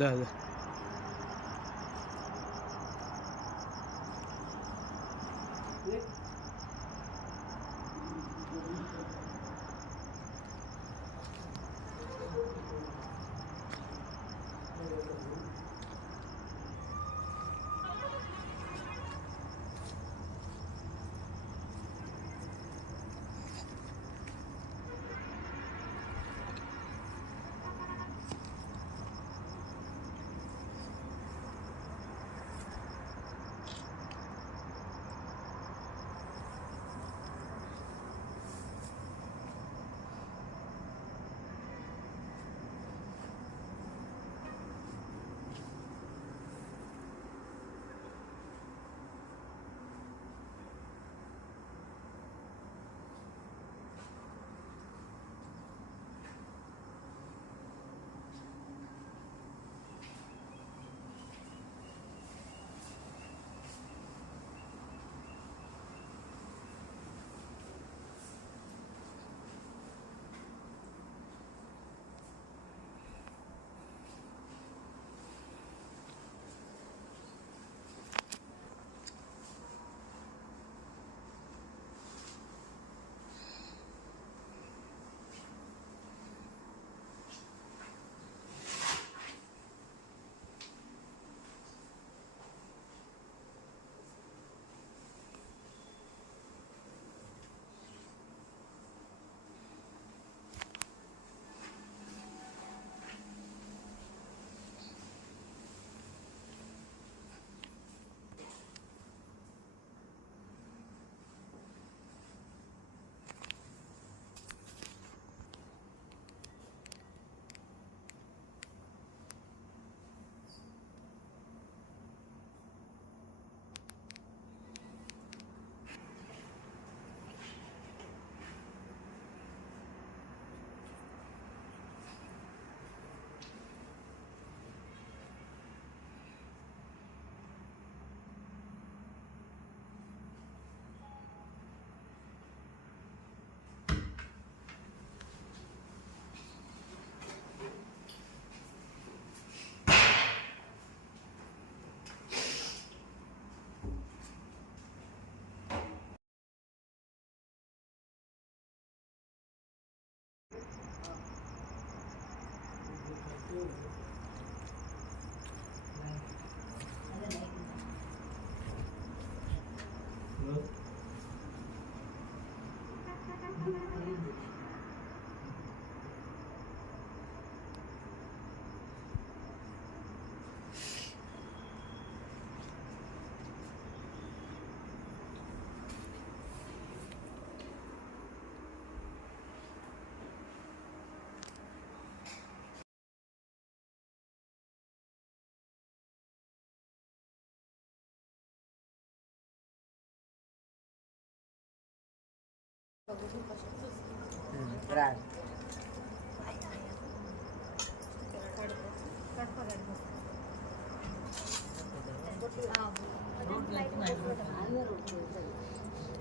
దా దా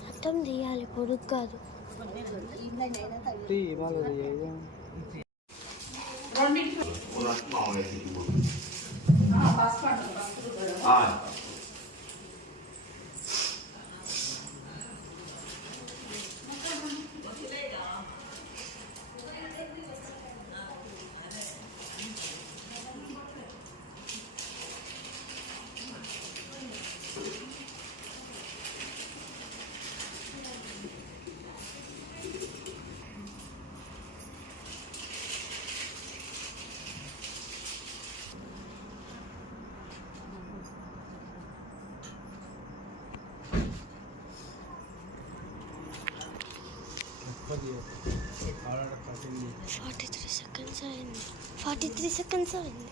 అర్థం తీయాలి, పొడుగు కాదు. ఫార్టీ త్రీ సెకండ్స్ అయింది.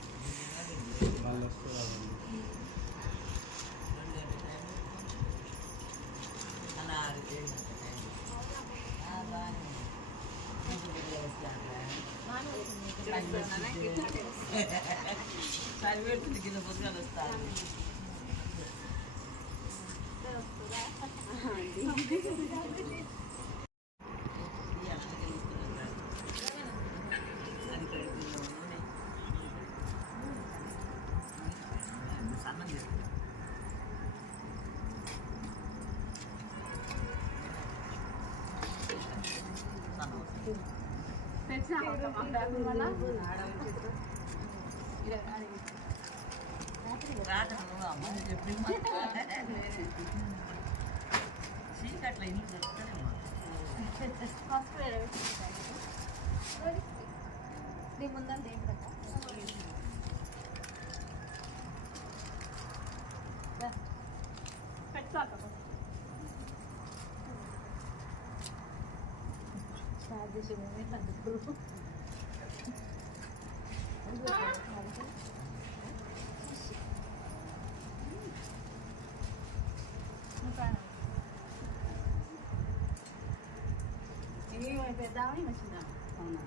చీకట్ల ఇల్లు దొరుకుతాడేమో నీ ముందంత ఏం పెట్టాక స్టార్ట్ చేసే మూమెంట్ అందుకు పెద్దామని నచ్చిందా అవునా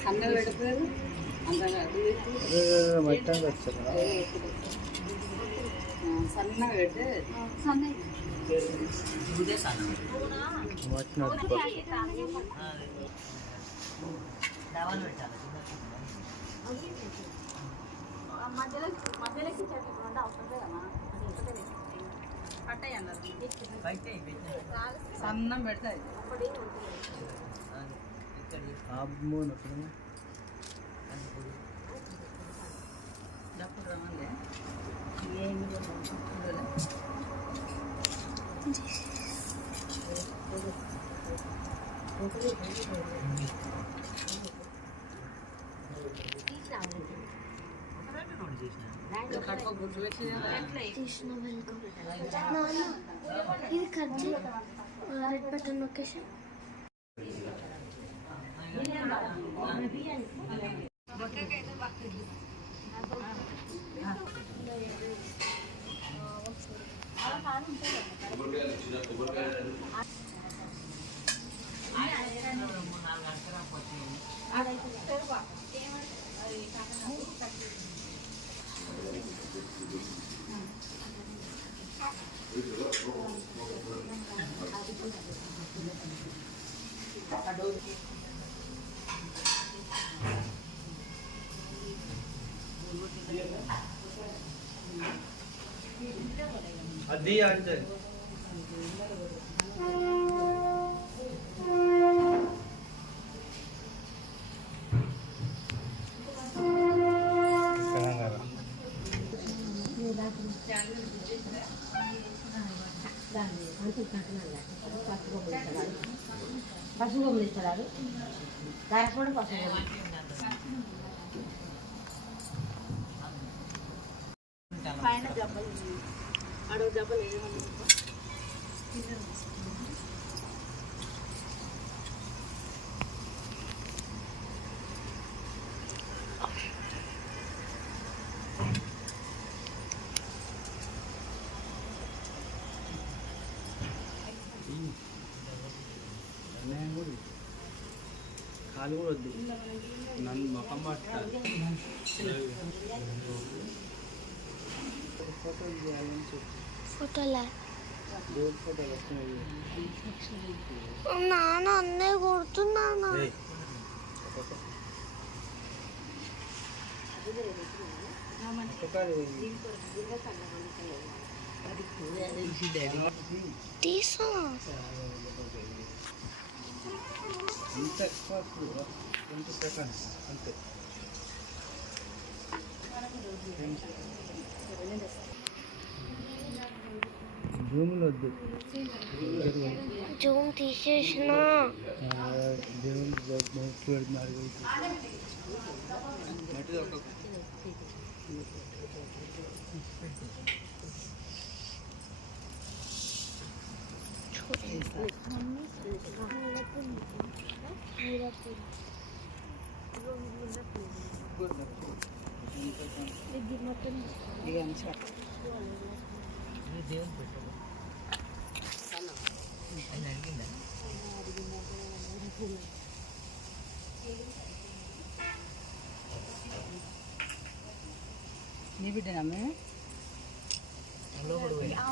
సన్న పెడతారు మట్టంగా వచ్చారు సన్నగా పెడితే సన్న డబల్ పెట్టాలి మధ్యలో అవసరం లేదమ్మా కట్టాయి అన్నారు సన్నం పెడతాయి డప్పుడు రమ్మలే ఏమి తీసిన వెల్కమ్ నాన్న ఇది కట్ చేయి రెడ్ బటన్ లొకేషన్ అది అంటే పసుపు బొమ్మలు ఇస్తారు కారపూడ పసుపు బొమ్మ పైన జబ్బలు అడవి జబ్బలు ఏమన్నా కాలు కూడా వద్దు నన్ను మొఖం పట్టాలి ఫోటోలు చేయాలని చెప్పి ఫోటోలా దేవుడి ఫోటోలు వస్తున్నాయి నాన్న అన్నీ కొడుతున్నాను తీసా ఇంత ఎక్కువ 20 సెకండ్స్ అంతే జూమ్లో వద్దు జూమ్ తీసేసిన దేవుని పెడుతున్నారు దేవుని పెట్టాలి నీ బిడ్డనమ్మే లోపల పోయినా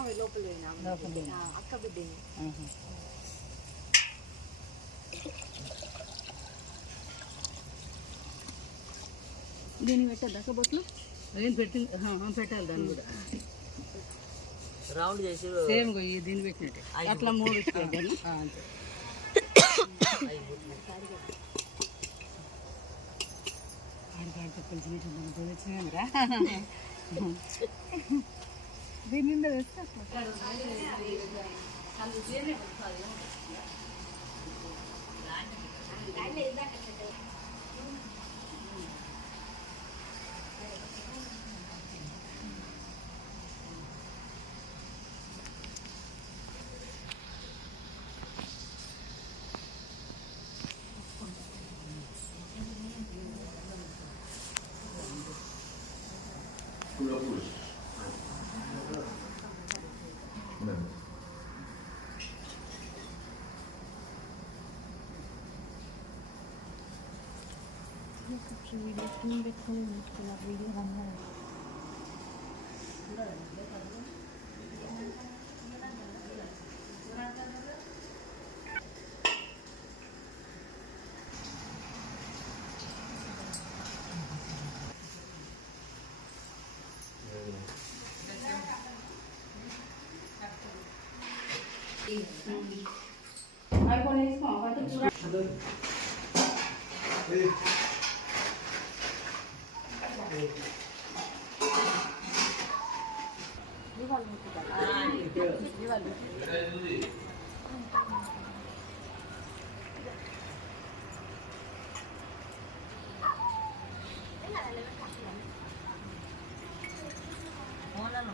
అక్క బిడ్డని. దీన్ని పెట్టద్దా అక్క బొట్లు? ఏం పెట్టాలి దాన్ని కూడా రౌండ్ చేసి సేమ్ దీన్ని పెట్టినట్టే అట్లా 3 అంతే. దీని నిండా వేస్తే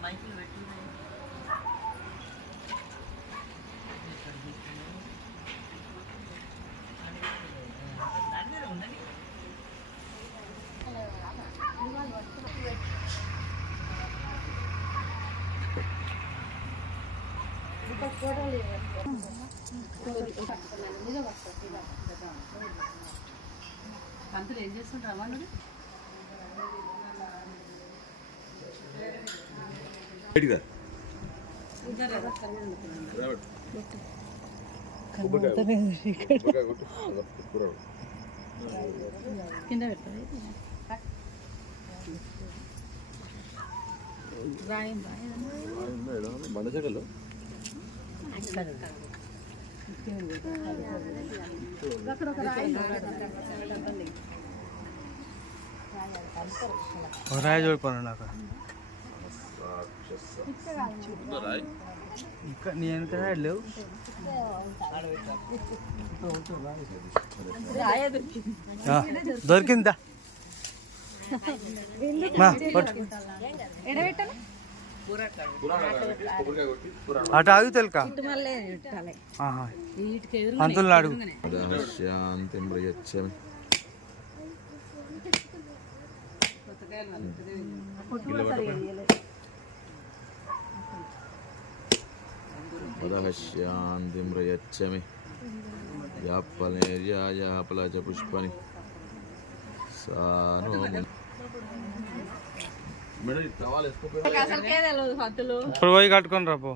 మైకులు పెట్టి పంతులు ఏం చేస్తుంటారు అమ్మ? కింద పెట్టాలి బండచెక్కలు రాయి చూడిపోను నాకు ఇంకా నేను ఎంత లేవు దొరికిందా అటు ఆగు తెలుక పంతులు అడుగు శాంతిం ప్రయచ్చమి యాపలచ పుష్పని ఇప్పుడు పోయి కట్టుకొని రా పో.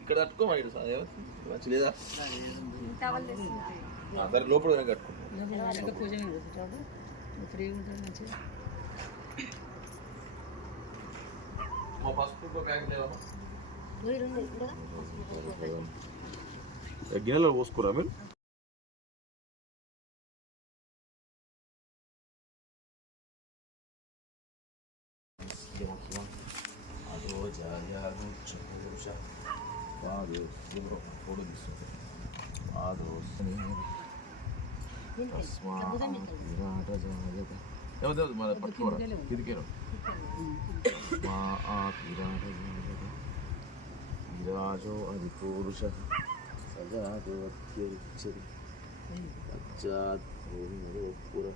ఇక్కడ కట్టుకోమని లేదా దాని లోపల కట్టుకో. మా పసుపు ప్యాకెట్ లేవా? గిన్నెలో పోసుకోరా మీరు? పట్టుకోరా ఇదికేను విరాజో అది పురుష సజాగోత్యరిచ్చరి పశ్చాత్ భూమిపుర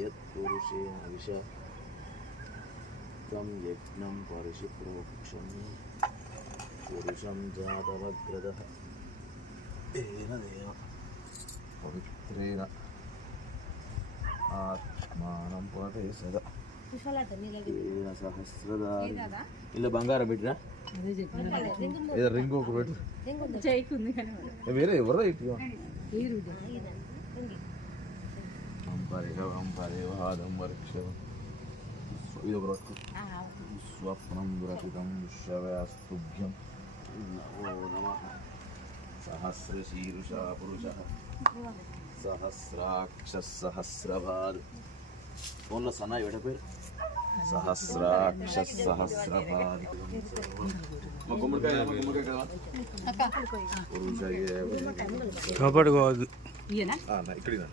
యత్పురుషేణ విష తం యజ్ఞం పరిషి ప్రోక్షం పురుషం జాతవగ్రదః తేన దేవ పవిత్రేణ ఆత్మానం పతే సదా తేన సహస్రధారి ఇలా బంగారం పెట్టినా అదే చెప్పిన ఏదో రింగ్ ఒక పెట్టు చేయకుంది కానీ వేరే ఎవరో ఇటు వీరు పరిహం వృక్షం ఇది ఒక రొట్టు స్వప్నం దురహితం శ్రవయాస్తుభ్యం నమో నమః సహస్రశీర్షా పురుషः సహస్రాక్ష సహస్రపాద్ ఫోన్లో సన్నాయి పెట్టపోయి సహస్రాక్ష సహస్రపాద్ మా గుమ్మడికాయ కదా కాపాడుకోవద్దు ఈయన ఇక్కడ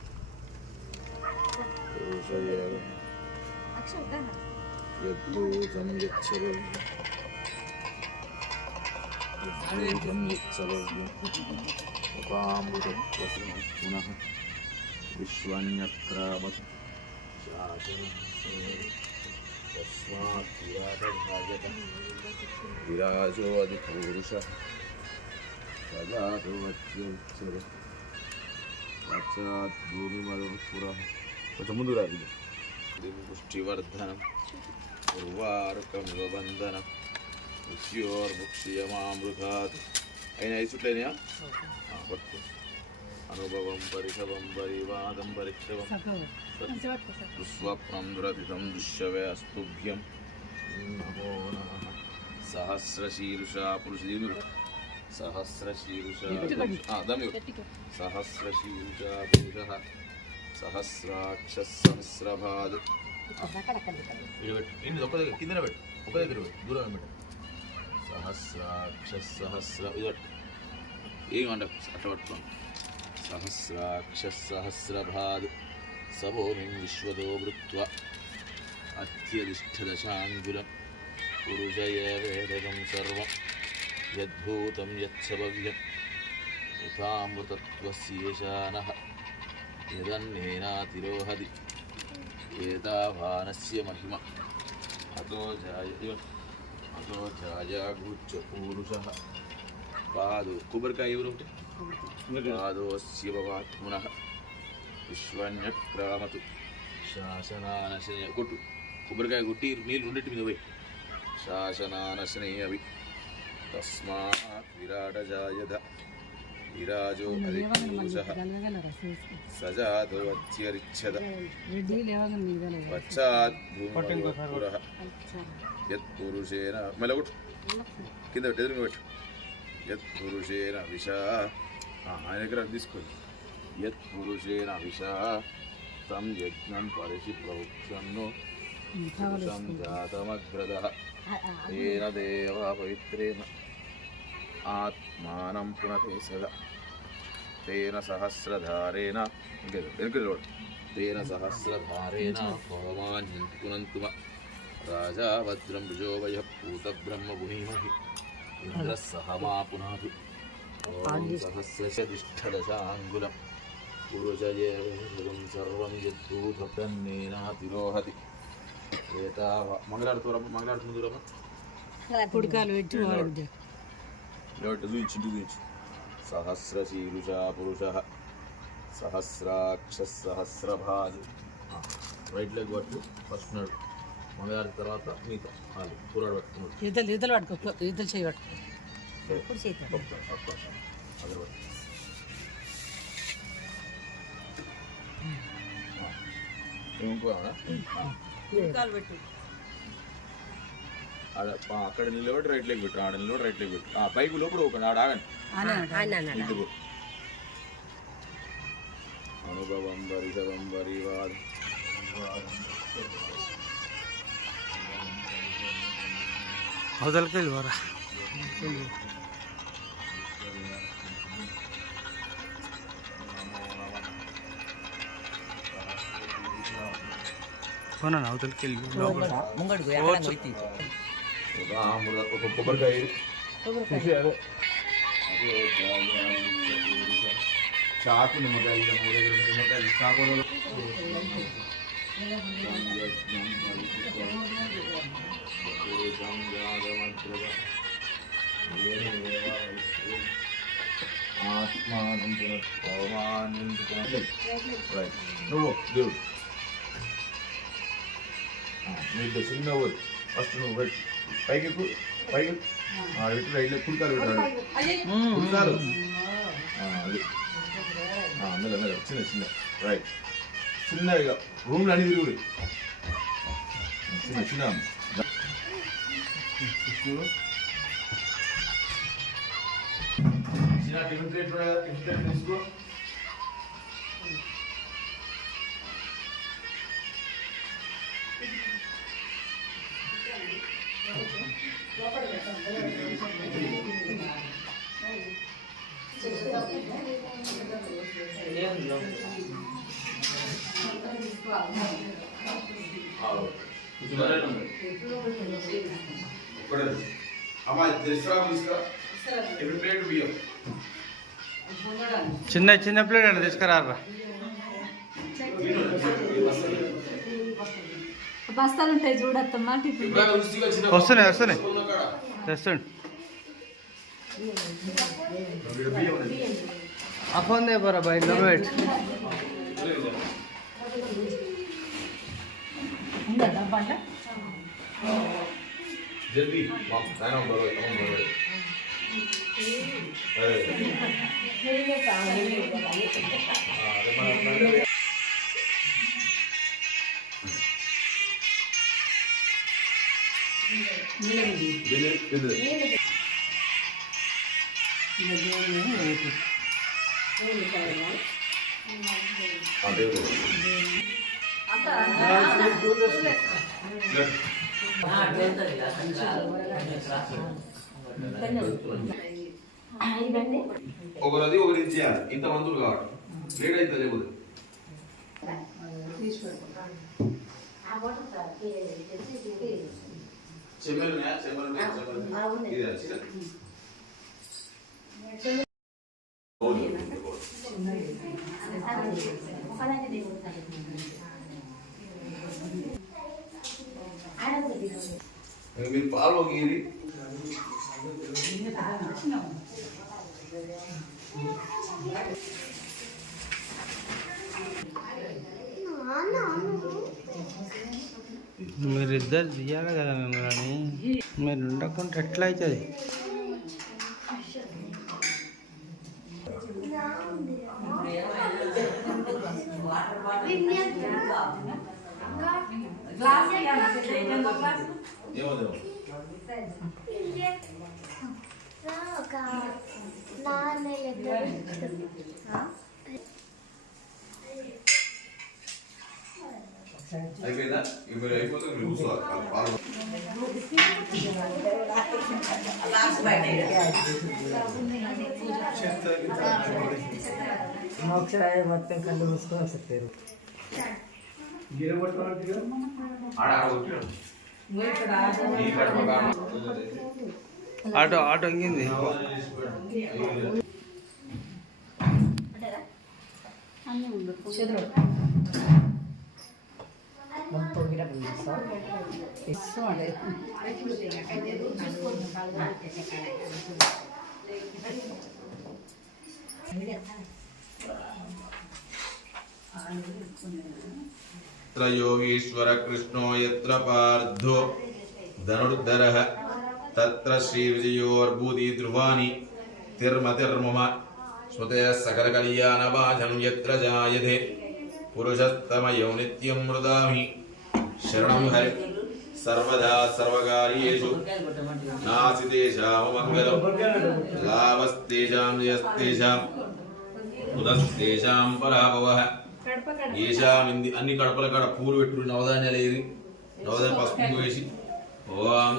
యద్భూతం యచ్చరవ్యం ఉపామృతత్వసం పునః విశ్వన్యక్రామత్ తస్మాత్ విరాటభాగత విరాజో అధిపూరుష సదాతో వచ్చేచ్చర పశ్చాత్ భూమిమరుపురః కొంచెం ముందు రాదు పుష్టివర్ధనం ఉర్వారుకమివ బంధనం ఋష్యోర్ముక్ష్యమామృతాత్ అయినా వేసుట్లేనా పట్టుకో అనుభవం పరిషవం పరివాదం పరిక్షవం దుస్వప్నం దురతితం దుశ్యవే అస్తుభ్యం నమో నమః సహస్రశీర్షా పురుష సహస్రశీర్షా సహస్రశీర్షా పురుషः సహస్రాక్ష సహస్రపాద్ కింద పెట్టు ఒక దగ్గర పెట్టు దూరం పెట్టు సహస్రాక్ష సహస్ర ఏమంట అట్లా పట్టుకోండి సహస్రాక్ష సహస్రపాద్ సభోమిం విశ్వదో వృత్వ అత్యధిష్ఠదశాంగులం పురుషయ వేదకం సర్వం యద్భూతం యత్సభవ్యం ఉతామృతత్వస్యేషానః యదన్నేనాతిరోహది ఏతావానస్య మహిమ అతో జాయాగూచ్చ పూరుషः పాదో కొబ్బరికాయ ఎవరు ఒకటి పాదోస్య భవాత్మునః విశ్వన్యక్రామతు శాసనానశనే కొట్టు కొబ్బరికాయ కొట్టి నీళ్ళు రెండింటి మీద పోయి శాసనానశనే అవి తస్మాత్ విరాట జాయద విరాజో అధిపూరుషः సజాతో అత్యరిచ్ఛద పశ్చాత్ భూమిమరుపురః యత్పురుషేణ మెలగొట్టు కింద పెట్టు ఎదురుగా పెట్టు యత్పురుషేణ విషా ఆయన దగ్గర తీసుకోండి యత్పురుషేణ విషా తం యజ్ఞం పరిషి ప్రవృక్షన్ను పురుషం జాతమగ్రదః తేన దేవా పవిత్రేణ ఆత్మానం పునతే సదా తేన సహస్రధారేణ తేన సహస్రధారేణ హోమాన్ పునంతుమ రాజా భద్రం భుజోవయ పూతబ్రహ్మ భూమిమహి ఇంద్రः సహమా పునాతు ఓం సహస్రశతిష్ఠదశాంగులం పురుషయేవం సర్వం యద్భూతన్నేనాతిరోహతి ఏతావ మంగళాడుతుంది రమ్మ కుడికాలు పెట్టి వాడు చూపించు సహస్రశీరుషా పురుషः సహస్రాక్ష సహస్రపాద్ రైట్ లెగ్ పట్టు ఫస్ట్ నాడు మంగళారి తర్వాత మిగతా కూరాడు పట్టుకున్నాడు ఈతలు పట్టుకో ఈతలు చేయి పట్టుకో అదే పట్టు ఇంకోనా పెట్టు అక్కడ నిలబడి రైట్ లెగ్ పెట్టు ఆడ నిలబడి రైట్ లెగ్ పెట్టు పైకి లోపల ఒకటి ఆడ ఆగండి ఇదిగో అనుభవం పరిషవం పరివాదం అవతలకి వెళ్ళిపోరా పోనా అవతలకి వెళ్ళి ఒక కొబ్బరికాయ చాకు నిమ్మకాయ నిమ్మకాయ చాకు ఆత్మానం నువ్వు దేవుడు మీరు చిన్న ఊరు ఫస్ట్ నువ్వు పెట్టి పైకి ఎక్కు పైకి పెట్టి రైట్లో కుడికాలు పెట్టాడు కుడికాలు అది మెల్ల మెల్ల చిన్న చిన్న రైట్ చిన్నగా రూమ్లో అన్ని తిరుగుడు చిన్న చిన్న చిన్న టిఫిన్ ప్లేట్ టిఫిన్ ప్లేట్ తీసుకో చిన్న చిన్న ప్లేట్ అంటే తీసుకురారా బస్తాలు ఉంటాయి చూడత్తమ్మా టిఫిన్ వస్తున్నాయి వస్తున్నాయి తెస్తాండి ఆ ఫోన్ దే బరా బయట వెయిట్ ఉందా డబ్బాట जल्दी दाना बरो ఒకరది ఒకరి ఇచ్చేయాలి ఇంత మందులు కావాలి లేట్ అయితే లేకపోతే చెమ్మలు మీరు పాలు గీరి మీరిద్దరు తీయాలి కదా మిమ్మల్ని మీరు ఉండకుండా ఎట్లా అవుతుంది అయిపోయిందా మీరు అయిపోతే మీరు కూర్చోవాలి పాలు మొత్తం కళ్ళు మూసుకొని చెప్పారు ఆటో ఆటో ఇంగింది योगीश्वर कृष्णो यत्र पार्थो धनुर्धरः तत्र श्रीविजयोर्भूति ध्रुवानि तिर्मतिर्मम स्मृतयः सकलकल्याणभाजं यत्र जायते पुरुषस्तमयो नित्यं मृदामि शरणं हरि सर्वदा सर्वकार्येषु नासितेषाममङ्गलं लाभस्तेषां जयस्तेषां उदस्तेषां पराभवः येषामिन्दी अन्नि कड़पल कड़ पूలు పెట్టు నవధాన్యాలు ఏరి నవధాన్య పసుపు వేసి ఓం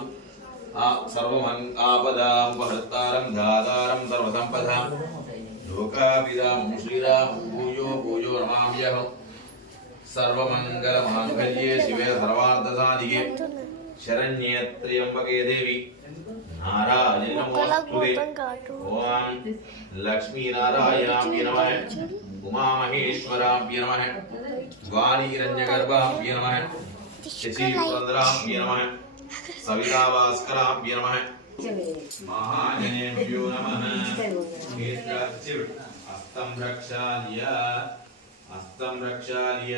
ఆ సర్వమం ఆపదాం బహర్తారం దాతారం సర్వసంపదాం లోకాభిరామం శ్రీరామం భూయో భూయో నమామ్యహం सर्वमंगलमांगल्ये शिवे सर्वार्थसाधिके शरण्ये त्र्यंबके देवी नारायणी नमोस्तुते ओम लक्ष्मी नारायणाभ्ये नमः उमा महेश्वराभ्ये नमः वाणी हिरण्यगर्भाभ्ये नमः शची पुरंदराभ्ये नमः सविता भास्कराभ्ये नमः महाजनेभ्यो नमः हस्तं रक्षाल्य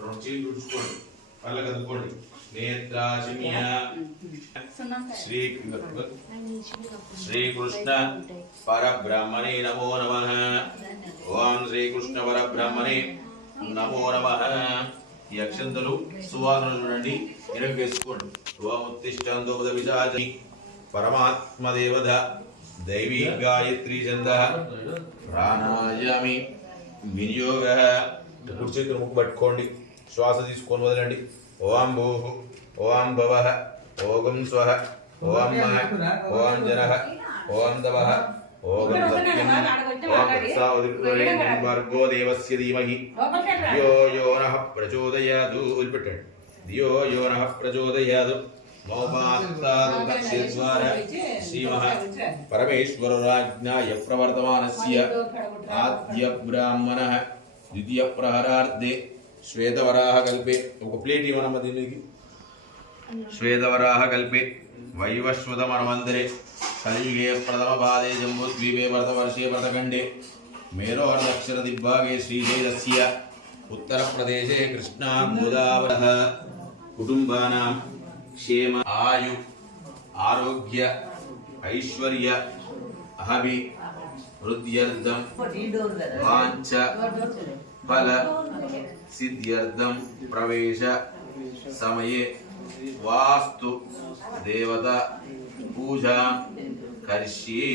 రుచి రుచుకోండి పళ్ళకి అద్దుకోండి నేత్రాశిమ్య శ్రీకృష్ణ పరబ్రహ్మణే నమో నమః. ఓం శ్రీకృష్ణ పరబ్రహ్మణే నమో నమః. ఈ అక్షంతలు సువాసన చూడండి, ఎనక వేసుకోండి. ఓం ఉత్తిష్టంతోపద విశాచి పరమాత్మ దేవత దైవీ గాయత్రీ ఛంద ప్రాణాయామి వినియోగ. కుడి చేతులు ముక్కు పట్టుకోండి, శ్వాస తీసుకొని వదలండి. ఓం భూః ఓం భవః ఓం స్వః ఓం మహః ఓం జనః ఓం తపః ఓం సత్యం ఓం తత్సవితుర్వరేణ్యం భర్గో దేవస్య ధీమహి ధియో యో నః ప్రచోదయాతు. వదిలిపెట్టండి. ధియో యో నః ప్రచోదయాతు. మౌపాస్తాదు దక్షిద్వార శ్రీమః పరమేశ్వరరాజ్ఞాయ ప్రవర్తమానస్య ఆద్య బ్రాహ్మణః ద్వితీయ ప్రహరార్థే శ్వేతవరాహ కల్పే. ఒక ప్లేట్ ఇవ్వనమ్మ దీనికి. శ్వేతవరాహ కల్పే వైవస్వత మనమందిరే కలియుగే ప్రథమ పాదే జంబూద్వీపే భరతవర్షే భరతఖండే మేరోర్దక్షిణ దిగ్భాగే శ్రీశైలస్య ఉత్తరప్రదేశే కృష్ణా గోదావరః కుటుంబానాం క్షేమ ఆయు ఆరోగ్య ఐశ్వర్య అహభి వృద్ధ్యర్థం వాంఛ ఫల సిద్ధ్యర్థం ప్రవేశ సమయే వాస్తు దేవత పూజ కరిష్యే.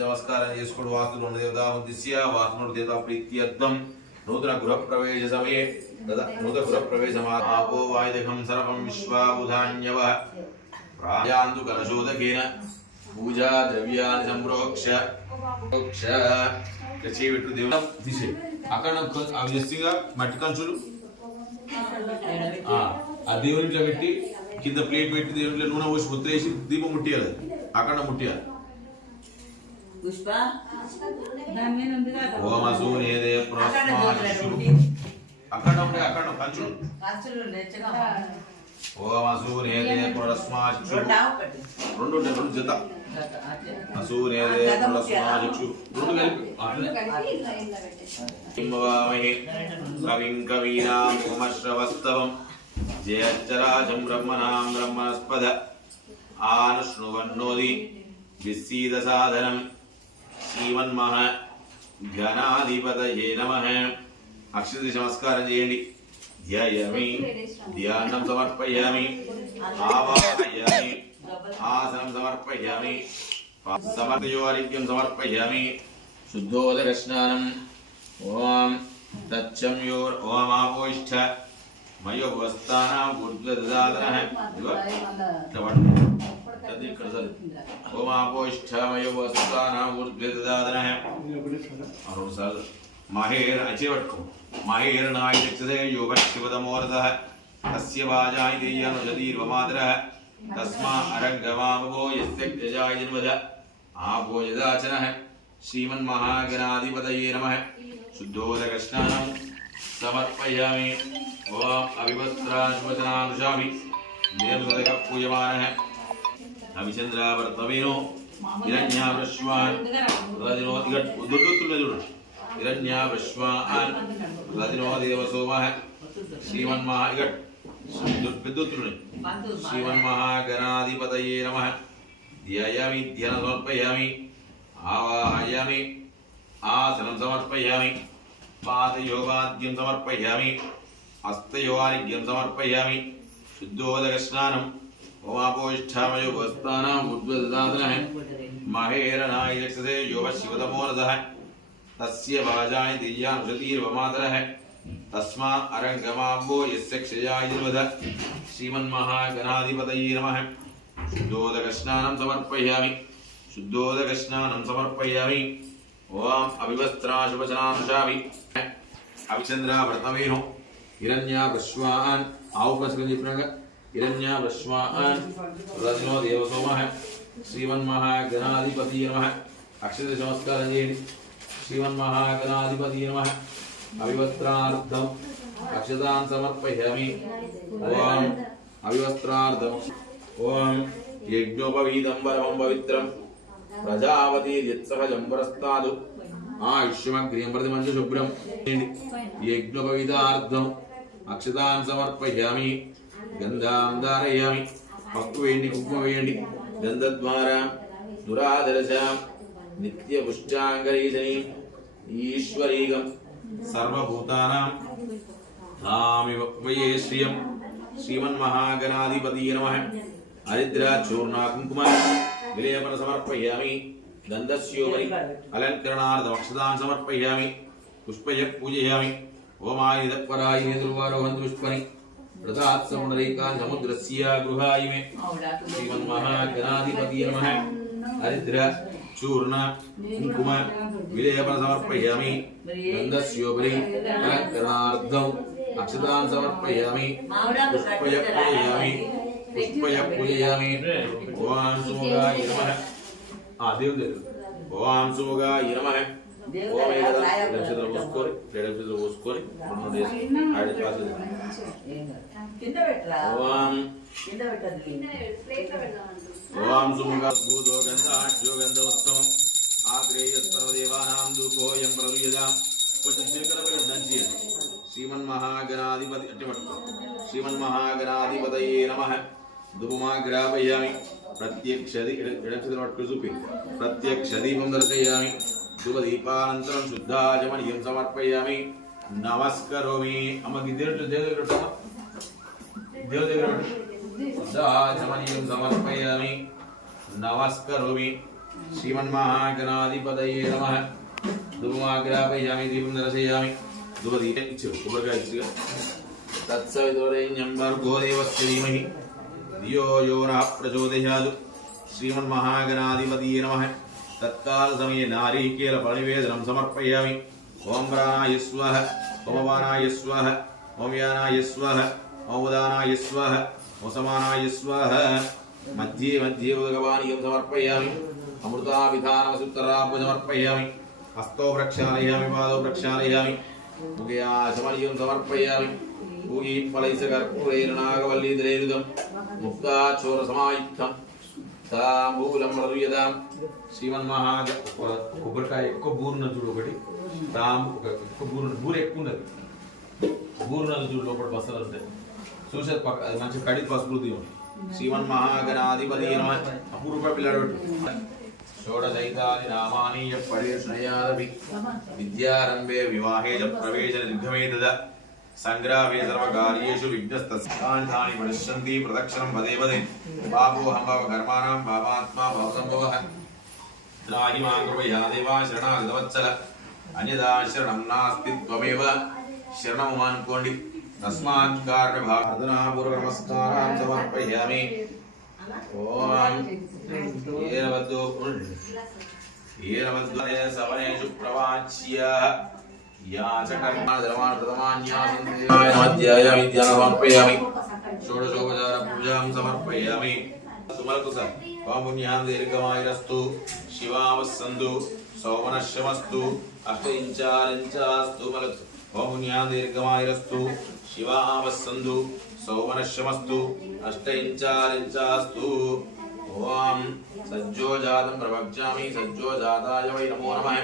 నమస్కారం చేసుకోండి. వాస్తు దేవత ఉద్దేశ్య వాస్తు దేవత ప్రీత్యర్థం నూతన గృహ ప్రవేశ సమయే నూతన గృహ ప్రవేశమాపో వాయుదకం సర్వం విశ్వాబుధాన్యవ ప్రాయాంతు కలశోదకేన పూజా ద్రవ్యాన్ని సంప్రోక్ష చేయబెట్టు. దేవుడు తీసే అక్కడ అవి జస్టిగా మట్టి కంచులు ఆ దేవునిట్లో పెట్టి కింద ప్లేట్ పెట్టి దేవునిలో నూనె పోసి ముద్రేసి దీపం ముట్టియాలి. అక్కడ ముట్టియాలి. ఓమసూనేదే అక్కడ ఉంటాయి. అక్కడ కంచులు ఓమసూనేదే పురస్మాచు రెండు ఉంటాయి. రెండు జత అసూనేదే పురస్మాచు రెండు కలిపి హిమవామహే కవిం కవీనాం ఉపమశ్రవస్తవం జయచ్చరాజం బ్రహ్మణాం బ్రహ్మణస్పద ఆనుష్ణువన్నోది విస్సీద సాధనం శ్రీమన్మహ ఘనాధిపతయే నమః. అక్షతి నమస్కారం చేయండి. ధ్యాయామి ధ్యానం సమర్పయామి ఆవాహయామి ఆసనం సమర్పయామి సమర్పయోరిక్యం సమర్పయామి శుద్ధోదక స్నానం. ఓం తచ్చంయోర్ ఓం ఆపోష్ఠ మయోవస్థానాం ఊర్ధ్వదదాతనః ఓం ఆపోష్ఠ మయోవస్థానాం ఊర్ధ్వదదాతనః. రెండుసార్లు మహేర్ అచేవట్కం మహేర్నాయ చక్షతే యోగశివతమోరథః తస్య వాజాయ దేయానుజదీర్వమాతరః తస్మా అరంగమామవో యస్య త్యజాయ జన్మజ ఆభోజదాచనః. శ్రీమన్మహాగణాధిపతయే నమః. శుద్ధోదక స్నానం సమర్పయామి. ఓం అవివస్త్రాశువచనానుషామి దేవదక పూయమానః. అవిచంద్రావర్తవేనో హిరణ్యావృష్వాన్ రదినో దుద్దుతున్న చూడు హిరణ్యావృష్వాన్ రదినో దేవసోమః. శ్రీమన్మహా విద్యుత్తుని శ్రీమన్మహాగణాధిపతయే నమః. ధ్యాయామి ధ్యానం సమర్పయామి ఆవాహయామి ఆసనం సమర్పయామి పాదయోగాద్యం సమర్పయామి హస్తయోగార్ఘ్యం సమర్పయామి. శుద్ధోదక స్నానం ఓమాపోష్ఠామయోగస్థానాం ఉద్వదదాతనః మహేరణాయ చక్షతే యోగశివతమోరథః తస్య వాజాయ దివ్యానుషతీర్వమాతరః తస్మా అరంగమాంబో యస్య క్షయాయ నిర్వద. శ్రీమన్మహాగణాధిపతయే నమః. శుద్ధోదక స్నానం సమర్పయామి శుద్ధోదక స్నానం సమర్పయామి. ఓం అవివస్త్రాశుభచనాంశామి అవిచంద్రావ్రతమేనో హిరణ్యావృష్వాన్ ఆవుపస్కం చెప్పినాక హిరణ్యావృష్వాన్ రదినో దేవసోమః. శ్రీమన్మహాగణాధిపతయే నమః. అక్షత నమస్కారం చేయండి. శ్రీమన్మహాగణాధిపతయే నమః. అవివస్త్రార్థం అక్షతాన్ సమర్పయామి. ఓం అవివస్త్రార్థం ఓం యజ్ఞోపవీతం పరమం పవిత్రం ప్రజాపతిర్యత్సహజం పురస్తాదు ఆయుష్యమగ్రియం ప్రతిమంచ శుభ్రం. యజ్ఞోపవీతార్థం అక్షతాన్ సమర్పయామి. గంధాం ధారయామి పసుపు వేయండి కుంకుమ వేయండి గంధద్వారా దురాదర్శాం నిత్య పుష్టాంగరీజని ఈశ్వరీగం సర్వభూతానాం ధామివయే శ్రియం శ్రీమన్మహాగణాధిపతయే నమః హరిద్రా చూర్ణా కుంకుమ విలేపన సమర్పయామి గంధస్యోపరి అలంకరణార్థమక్షతాన్ సమర్పయామి పుష్పయ పూజయామి ఓమాయుధపరాయ దుర్వారోహంతు పుష్పని ప్రసాద్ సముద్రైకాన్ సముద్రస్య గృహాయిమే శ్రీమన్మహాగణాధిపతయే నమః హరిద్ర చూర్ణ కుంకుమ విలేపన సమర్పయామి గంధస్యోపరి అలంకరణార్థం అక్షతాన్ సమర్పయామి పుష్పయ పూజయామి ఓం సుముఖాయ నమః దేవుడు ఓం సుముఖాయ నమః ఓం నక్షత్రం పోసుకొని నక్షత్రం పోసుకొని ఓం సుముఖ భూతో గంధాఢ్యో గంధవస్తం ఆగ్రేయస్పరదేవానాం ధూపోయం ప్రదుయదాం కొంచెం చిలకల దంచి శ్రీమన్మహాగణాధిపతి శ్రీమన్మహాగణాధిపతయే నమః ధూపమాగ్రాపయామి ప్రత్యక్షది ఎడక్షత్రం పట్టుకుని చూపి ప్రత్యక్ష దీపం దర్శయామి శుభదీపానంతరం శుద్ధాచమనీయం సమర్పయామి నమస్కరోమి అమ్మ దేవుడి దగ్గర శుద్ధాచమనీయం సమర్పయామి నమస్కరోమి శ్రీమన్మహాగణాధిపతయే నమః ధూపమాగ్రాపయామి దీపం దర్శయామి ధూపదీపం ఇచ్చు కొబ్బరికాయ ఇచ్చుగా తత్సవితురేణ్యం భర్గో దేవస్య ధీమహి ధియో యో నః ప్రచోదయాత్ శ్రీమన్మహాగణాధిపతయే నమః తత్కాల సమయే నారీకేల ఫలనివేదనం సమర్పయామి ఓం ప్రాణాయ స్వః ఓం అపానాయ స్వః ఓం యానాయ స్వః ఓం ఉదానాయ స్వః ఓం సమానాయ స్వః మధ్యే మధ్యే ఉదకపానీయం సమర్పయామి అమృతాభిధానవసుత్తరాపు సమర్పయామి హస్తో ప్రక్షాళయామి పాదో ప్రక్షాళయామి ముఖే ఆచమనీయం సమర్పయామి పూగీ ఫలైస కర్పూరేణ నాగవల్లీదరేరుదం ముక్తాచోర సమాయుక్తం తాంబూలం ప్రదుయదాం శ్రీమన్మహాగ కొబ్బరికాయ ఎక్కువ బూరున్నది చూడు ఒకటి ఎక్కువ బూరు ఎక్కువ ఉన్నది బూరున్నది చూడు లోపల బస్సలు ఉంటాయి చూసేది పక్క అది మంచి కడి పసుపు శ్రీమన్మహాగణాధిపతయే నమః అపూర్వ పిల్లడు షోడశైతాని నామాని పరేషణయాదపి విద్యారంభే వివాహే చ ప్రవేశ నిర్గమే తద సంగ్రామే సర్వకార్యేషు విఘ్నస్తస్తాని పశ్యంతి ప్రదక్షిణం పదే పదే బాపోహం భవ కర్మాణం పాపాత్మా భవసంభవః త్రాహి మాం కృపయా దేవా శరణాగతవత్సల అన్యదా శరణం నాస్తి త్వమేవ శరణం అనుకోండి తస్మాత్ కారణ భావనాపూర్వ నమస్కారం సమర్పయామి ఓం ఏనవద్దు సవనేషు ప్రవాచ్య యాచ కర్మ ధర్మాన్ ప్రథమాన్యాసందేవాయ నమధ్యాయామి ధ్యానం సమర్పయామి షోడశోపచార పూజాం సమర్పయామి సుమలకు స పామున్యాం దీర్ఘమాయురస్తు శివావస్సందు సౌమనశ్యమస్తు అష్టయించారించాస్తు మలకు పామున్యాం దీర్ఘమాయురస్తు శివావస్సందు సౌమనశ్యమస్తు అష్టయించారించాస్తు ఓం సజ్జోజాతం ప్రవక్ష్యామి సజ్జోజాతాయ వై నమో నమః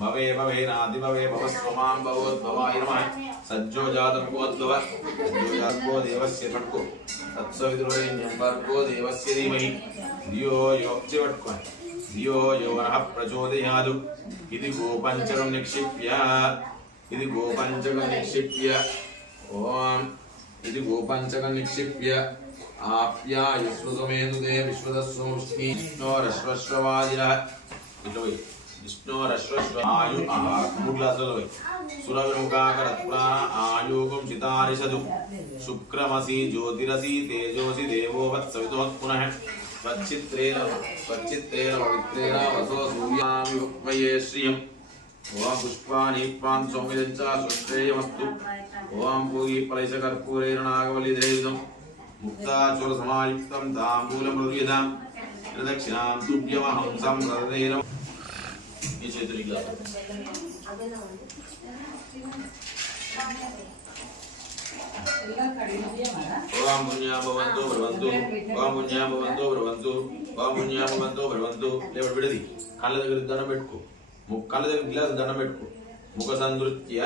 భవే భవేనాది భవే భవస్వమాం భవోద్భవాయ నమః సజ్జోజాతం భవోద్భవ సజ్జోజాతో దేవస్య పట్టుకో తత్సవితురేణ్యం భర్గో దేవస్య ధీమహి ధియో యో పట్టుకో ధియో యో నః ప్రచోదయాత్ ఇది గోపంచకం నిక్షిప్య ఓం ఇది గోపంచకం నిక్షిప్య ఆప్యాయుష్మేతుదే విశ్వదస్వముష్మి విష్ణోరశ్వశ్రవాదినః ఇట్లా పోయి విష్ణోరశ్వశ్వ ఆయు మూడు గ్లాసులలో పోయి సురవిముఖాకరత్ప్రాణ ఆయోగం చితారిషదు శుక్రమసి జ్యోతిరసి తేజోసి దేవో వత్సవితోత్ పునః స్వచ్చిత్రేణ పవిత్రేణ వసో సూర్యామివక్మయే శ్రియం ఓం పుష్పాని పాన్ సౌమిదంచ స్వశ్రేయమస్తు ఓం పూగి ఫలైస కర్పూరేణ నాగవల్లీదరేరుదం ముక్తాచుర సమాయుక్తం తాంబూలం ప్రదుయదాం ప్రదక్షిణాం తుభ్యమహం సంప్రదేన ఈ చేతులు గ్లాసు ఓం పుణ్యాం భవంతు భవంతు ఓం పుణ్యాం భవంతు భవంతు ఓం పుణ్యాం భవంతు భవంతు లేవడి విడది కళ్ళ దగ్గర దండం పెట్టుకో కళ్ళ దగ్గర గ్లాసు దండం పెట్టుకో ముఖ సందృత్య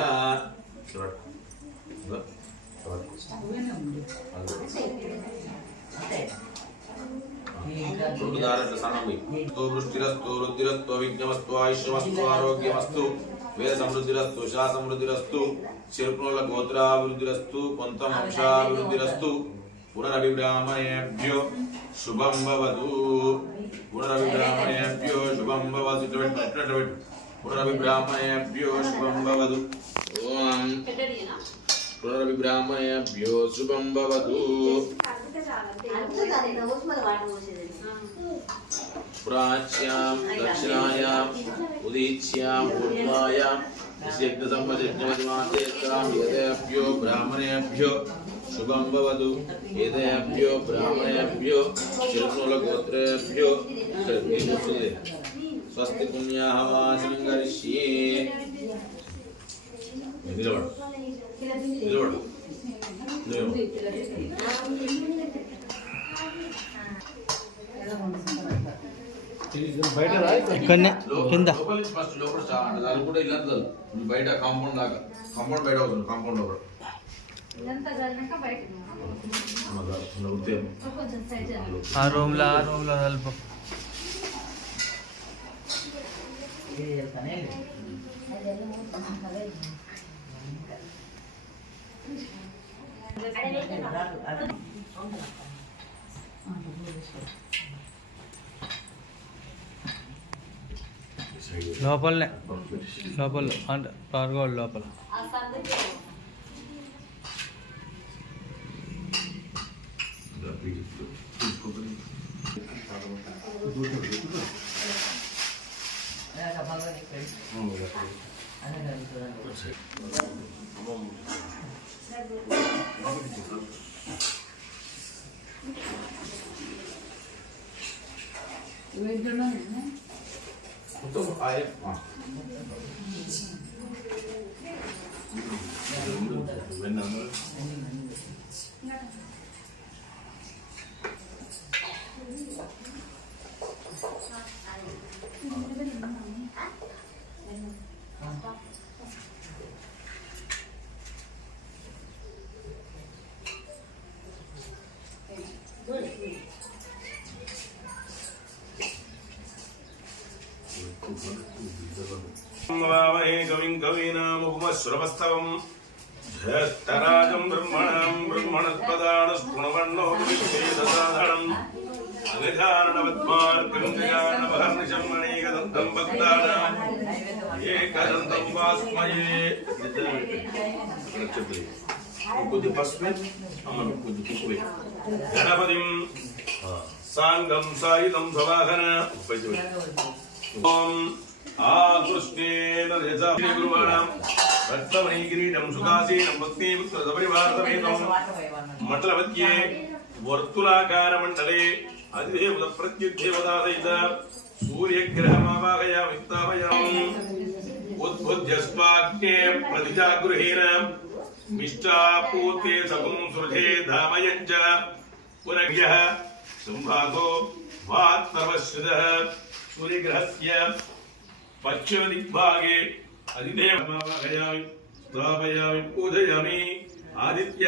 వృష్టిరస్తు వృద్ధిరస్తు విజ్ఞమస్తు ఆయుష్యమస్తు ఆరోగ్యమస్తు వేద సమృద్ధిరస్తు శా సమృద్ధిరస్తు శిల్పుల గోత్రాభివృద్ధిరస్తు కొంత వంశాభివృద్ధిరస్తు పునరభిబ్రాహ్మణేభ్యో శుభం భవతు పునరభిబ్రాహ్మణేభ్యో శుభం భవతు పునరభిబ్రాహ్మణేభ్యో శుభం భవతు ఓం పునరభిబ్రాహ్మణేభ్యో శుభం భవతు ప్రాచ్యాం దక్షిణాయాం ఉదీచ్యాం పూర్వాయాం ఏదేభ్యో బ్రాహ్మణేభ్యో శుభం భవతు ఏదేభ్యో బ్రాహ్మణేభ్యో శిల్పుల గోత్రేభ్యో స్వస్తి పుణ్యాః వాచనం కరిష్యే. నిలబడు నిలబడు ఇక్కడనే కింద ఫస్ట్ లోపల అది కూడా ఇలా బయట కాంపౌండ్ దాకా కాంపౌండ్ బయట అవుతుంది కాంపౌండ్ లోపల ఆ రూమ్లో కలుపు. లోపలనే లోపల అంటే పార్గోడ్ లోపల కవిం కవీనాముపమశ్రవస్తవం జ్యేష్ఠరాజం బ్రహ్మణాం బ్రహ్మణస్పదానస్పృణవర్ణో విశ్వేదసాధనం అగజాననవద్మార్గం గజాననమహర్నిశం అనేకదంతం భక్తానాం ఏకదంతం వాస్మయే. కొద్ది పసుపు కొద్ది కుంకుమ గణపతిం సాంగం సాయుధం సవాహన. ఓం ఆకృష్ణేన గురువాణం రక్తమణి కిరీటం సుఖాసీనం భక్తిం సపరివారసమేతం మండలమధ్యే వర్తులాకార మండలే అధిదేవత ప్రత్యుదేవతా సహిత సూర్యగ్రహమావాహయామి స్థాపయామి. ఉద్బుద్ధ్య స్వాగ్నే ప్రతిజాగృహేణ మిష్టాపూతే సగం సృజే ధామయంచ పునః సంభాగో వాత్తవశ్రుతః సూర్యగ్రహస్య పశ్చిమ దిగ్భాగే అధిదేవమావాహయామి స్థాపయామి పూజయామి. ఆదిత్య